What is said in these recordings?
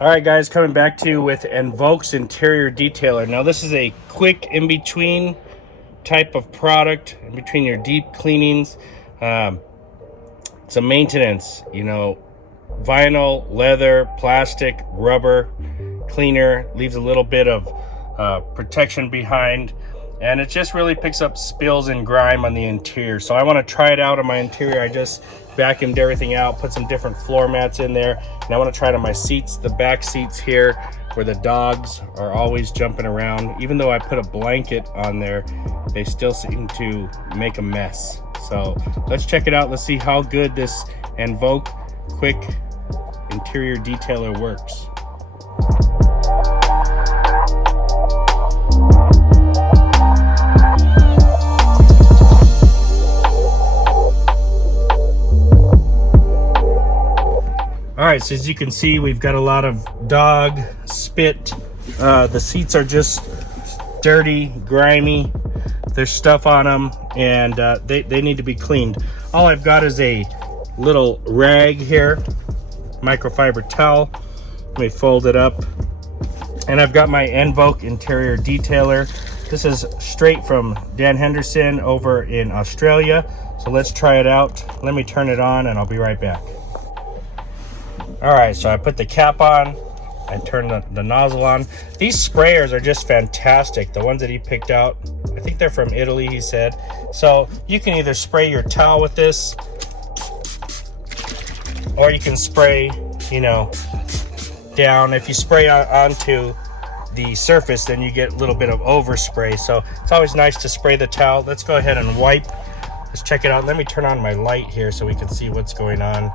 All right, guys, coming back to you with ENVOKE Interior Detailer. Now, this is a quick in-between type of product, in between your deep cleanings. It's a maintenance, vinyl, leather, plastic, rubber cleaner, leaves a little bit of protection behind, and it just really picks up spills and grime on the interior. So I want to try it out on my interior. I just vacuumed everything out, put some different floor mats in there, and I want to try it on my seats, the back seats here where the dogs are always jumping around. Even though I put a blanket on there, they still seem to make a mess. So let's check it out. Let's see how good this ENVOKE quick interior detailer works. All right, so as you can see, we've got a lot of dog spit. The seats are just dirty, grimy. There's stuff on them, and they need to be cleaned. All I've got is a little rag here, microfiber towel. Let me fold it up. And I've got my ENVOKE Interior Detailer. This is straight from Dan Henderson over in Australia. So let's try it out. Let me turn it on and I'll be right back. All right, so I put the cap on, I turn the nozzle on. These sprayers are just fantastic. The ones that he picked out, I think they're from Italy, he said. So you can either spray your towel with this, or you can spray, down. If you spray onto the surface, then you get a little bit of overspray. So it's always nice to spray the towel. Let's go ahead and wipe. Let's check it out. Let me turn on my light here so we can see what's going on.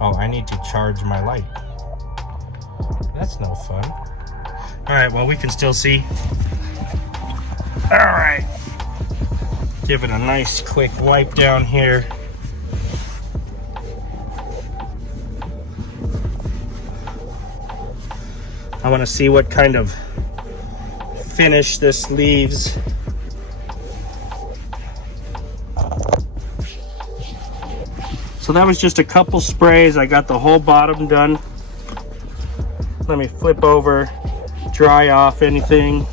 Oh, I need to charge my light. That's no fun. All right, well, we can still see. All right. Give it a nice quick wipe down here. I want to see what kind of finish this leaves. So that was just a couple sprays. I got the whole bottom done. Let me flip over, dry off anything.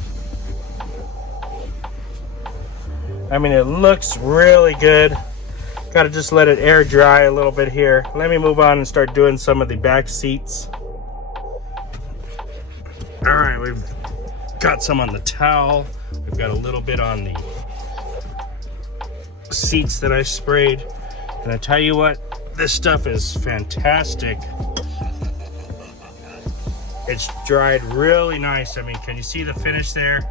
I mean, it looks really good. Got to just let it air dry a little bit here. Let me move on and start doing some of the back seats. All right, we've got some on the towel. We've got a little bit on the seats that I sprayed. And I tell you what, this stuff is fantastic. It's dried really nice. I mean, can you see the finish there?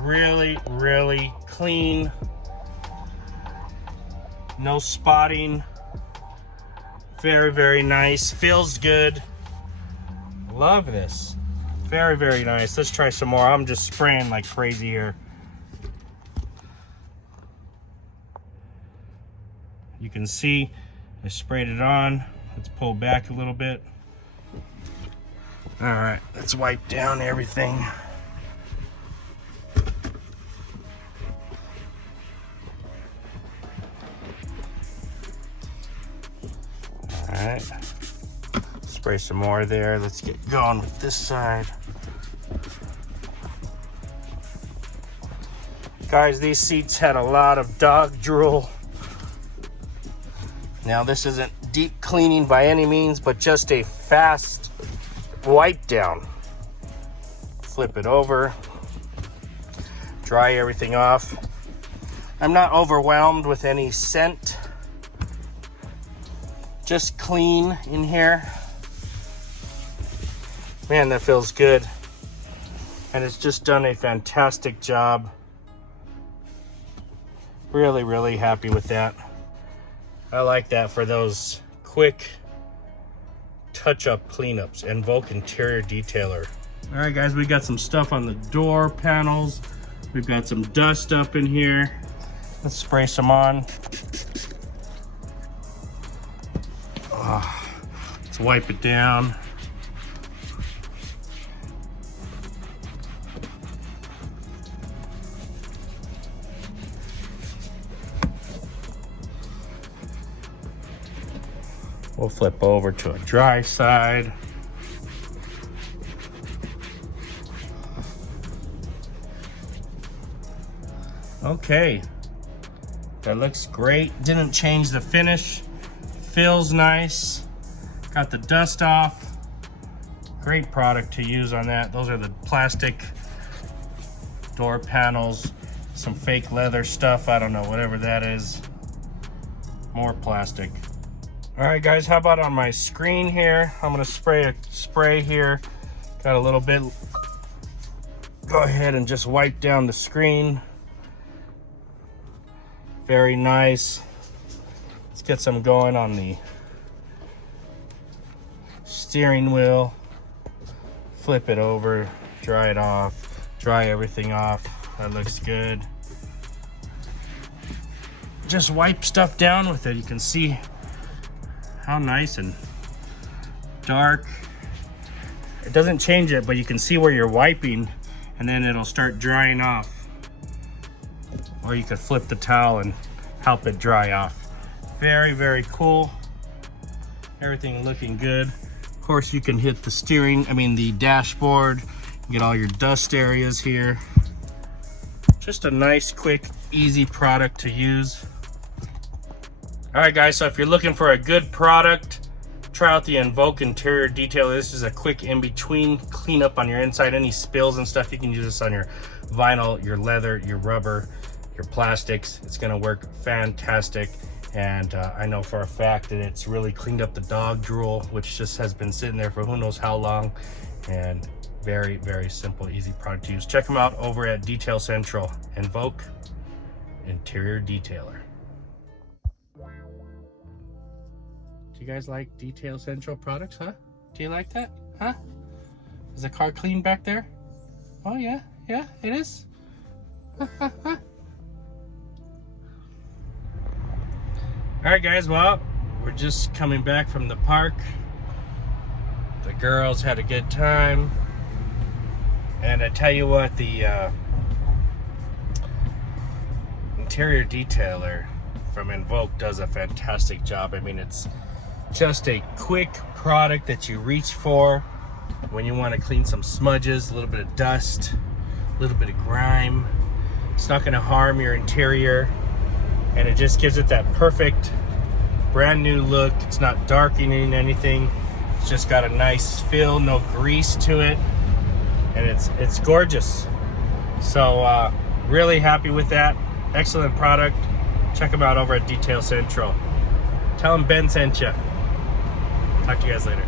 Really, really clean. No spotting. Very, very nice. Feels good. Love this. Very, very nice. Let's try some more. I'm just spraying like crazy here. You can see I sprayed it on. Let's pull back a little bit. All right, let's wipe down everything. All right, spray some more there. Let's get going with this side. Guys, these seats had a lot of dog drool. Now, this isn't deep cleaning by any means, but just a fast wipe down. Flip it over, dry everything off. I'm not overwhelmed with any scent. Just clean in here. Man, that feels good. And it's just done a fantastic job. Really, really happy with that. I like that for those quick touch-up cleanups. ENVOKE Interior Detailer. All right, guys, we got some stuff on the door panels. We've got some dust up in here. Let's spray some on. Let's wipe it down. We'll flip over to a dry side. Okay, that looks great. Didn't change the finish. Feels nice. Got the dust off. Great product to use on that. Those are the plastic door panels. Some fake leather stuff. I don't know, whatever that is. More plastic. All right, guys, how about on my screen here? I'm gonna spray a spray here. Got a little bit. Go ahead and just wipe down the screen. Very nice. Let's get some going on the steering wheel. Flip it over, dry it off, dry everything off. That looks good. Just wipe stuff down with it. You can see how nice and dark. It doesn't change it, but you can see where you're wiping, and then it'll start drying off. Or you could flip the towel and help it dry off. Very, very cool. Everything looking good. Of course, you can hit the dashboard, get all your dust areas here. Just a nice, quick, easy product to use. All right, guys, so if you're looking for a good product, try out the ENVOKE Interior Detailer. This is a quick in-between cleanup on your inside. Any spills and stuff, you can use this on your vinyl, your leather, your rubber, your plastics. It's gonna work fantastic. And I know for a fact that it's really cleaned up the dog drool, which just has been sitting there for who knows how long. And very, very simple, easy product to use. Check them out over at Detail Central. ENVOKE Interior Detailer. Do you guys like Detail Central products, huh? Do you like that, huh? Is the car clean back there? Oh yeah, yeah, it is. All right, guys, well, we're just coming back from the park. The girls had a good time. And I tell you what, the interior detailer from ENVOKE does a fantastic job. I mean, it's just a quick product that you reach for when you want to clean some smudges, a little bit of dust, a little bit of grime. It's not going to harm your interior. And it just gives it that perfect brand new look. It's not darkening anything. It's just got a nice feel, no grease to it, and it's gorgeous. So really happy with that. Excellent product. Check them out over at Detail Central. Tell them Ben sent you. Talk to you guys later.